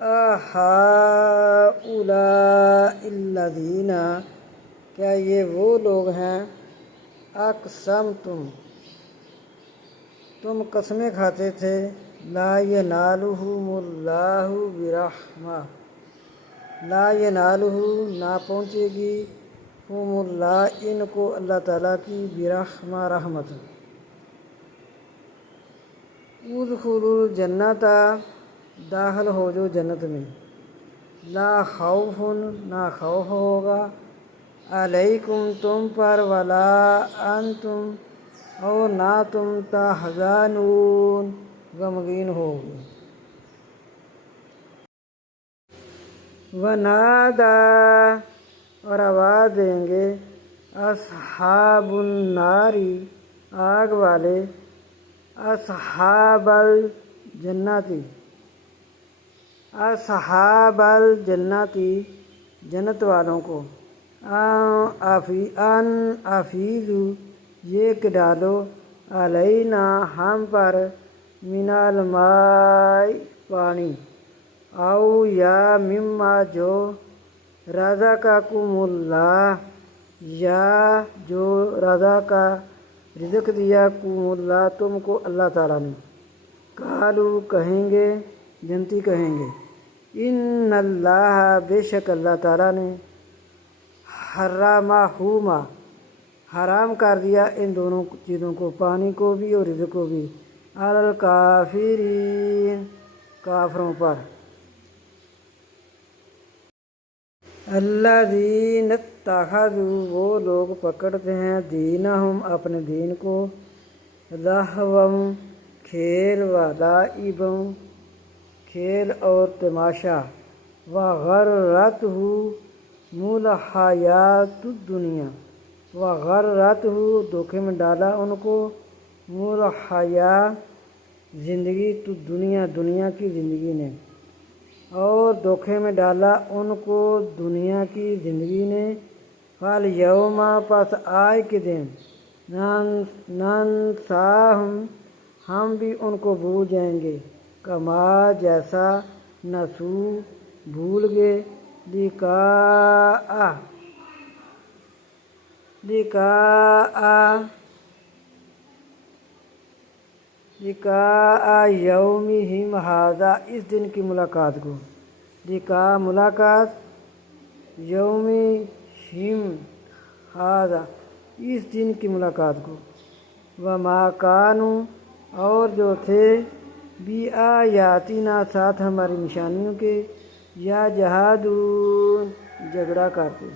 اہؤلاء الذین، کیا یہ وہ لوگ ہیں، اقسمتم، تم قسمیں کھاتے تھے، لا ینالہم اللہ برحمہ، لا ینالہ، نہ پہنچے گی، ہم اللہ، ان کو اللہ تعالیٰ کی، برحمہ، رحمت۔ ادخلوا الجنت، داخل ہو جو جنت میں، لا خوف، نہ خوف ہوگا، علیکم، تم پر، ولا انتم، اور نہ تم، تحزنون، غمگین ہوگے۔ ونادى، اور آواز دیں گے، اصحاب النار، آگ والے، اصحاب الجنت، اصحاب الجنت، جنت والوں کو، ان افیضوا، یہ کہ ڈالو، علینا، ہم پر، من الماء، پانی، او یا مما، جو، رزقکم اللہ، یا جو رزق، رزق دیا، کم اللہ، تم کو اللہ تعالیٰ نے، قالو، کہیں گے، جنتی کہیں گے، ان اللہ، بے شک اللہ تعالیٰ نے، حرمہما، حرام کر دیا ان دونوں چیزوں کو، پانی کو بھی اور رزق کو بھی، علی الکافرین، کافروں پر، الذین اتخذوا، وہ لوگ پکڑتے ہیں، دینہم، اپنے دین کو، لہوا، کھیل، ولعبا، کھیل اور تماشا، وغرتہم الحیاۃ الدنیا، وغرتہ، دھوکے میں ڈالا ان کو، الحیاۃ، زندگی، دنیا، دنیا کی زندگی نے، اور دھوکے میں ڈالا ان کو دنیا کی زندگی نے، فالیوم، پس آج کے دن، ننساہم، ہم بھی ان کو بھول جائیں گے، کما، جیسا، نسو، بھول گئے، لقاء یومہم ھذا، اس دن کی ملاقات کو، لقاء، ملاقات، یومہم ھذا، اس دن کی ملاقات کو، وما کانوا، اور جو تھے، بآیاتنا، ساتھ ہماری نشانیوں کے، یا جہادون، جھگڑا کرتے۔